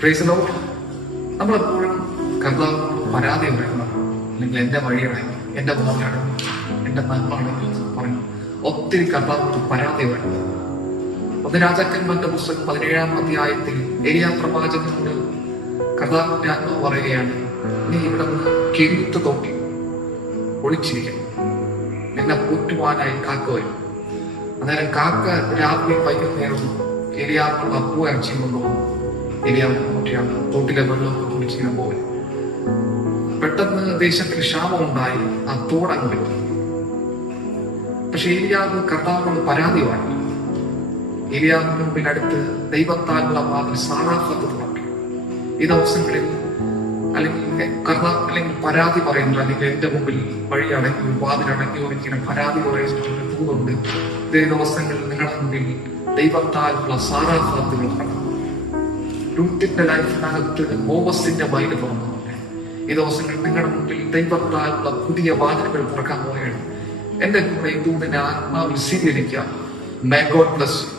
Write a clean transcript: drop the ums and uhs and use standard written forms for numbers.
Praise the Lord. നമ്മളെപ്പോഴും കർത്താവിനോട് പരാതി പറയുന്നത്, അല്ലെങ്കിൽ എൻ്റെ വഴിയാണ്, എൻ്റെ മോനാണ്, എൻ്റെ നന്മയാണ് പറഞ്ഞു ഒത്തിരി കർത്താവിനോട് പരാതി പറയുന്നത്. ഒന്ന് രാജാക്കന്മാരുടെ പുസ്തകം 17-ാം അധ്യായത്തിൽ ഏലിയാ പ്രവാചകനോട് കർത്താവിന്റെ ആത്മാവ് പറയുകയാണ്, നീ ഇവിടെ നിന്ന് കിരീട്ട് തോട്ടി ഒളിച്ചിരിക്കണം, എന്നെ പോറ്റുവാനായി കാക്ക വരും. അന്നേരം കാക്ക രാവിലെ വൈകുന്നേരവും ഏലിയാവിനോട് അപ്പൂ ഇറച്ചിയും കൊണ്ടുപോകും. ഏലിയാവിനെ നോക്കിയാണ് തോട്ടിലെ വെള്ളമൊക്കെ കുടിച്ചിങ്ങനെ പോയി. പെട്ടെന്ന് ദേശത്തിന് ക്ഷാമമുണ്ടായി, ആ തോടങ്ങ് പറ്റി. പക്ഷെ ഏലിയാവ് കർത്താവിനോട് പരാതി വാങ്ങി. ഏലിയാവിന് മുമ്പിനടുത്ത് ദൈവത്താലുള്ള വാതിൽ സാറാഫത്ത് തുറക്കി. ഈ ദിവസങ്ങളിൽ അല്ലെങ്കിൽ പരാതി പറയുന്നത്, അല്ലെങ്കിൽ എന്റെ മുമ്പിൽ വഴി അടങ്ങിയോ വാതിലടങ്ങിയോ എനിക്കിങ്ങനെ പരാതി പറയുന്ന തോന്നുന്നുണ്ട്. ഇതേ ദിവസങ്ങളിൽ നിങ്ങളുടെ മുമ്പിൽ ദൈവത്താലുള്ള സാറാഫത്തുകൾ കടന്നു. രൂത്തിന്റെ ലൈഫിനകത്ത് ബോവസിന്റെ വയല് തുറന്നുണ്ട്. ഈ ദിവസങ്ങളിൽ നിങ്ങളുടെ മുമ്പിൽ ദൈവത്താലുള്ള പുതിയ വാതിലുകൾ തുറക്കാൻ പോവുകയാണ്. എന്റെ കൂടെ ഈ ദൂതനെ ആത്മാവിൽ സ്വീകരിക്കാം. May God bless you.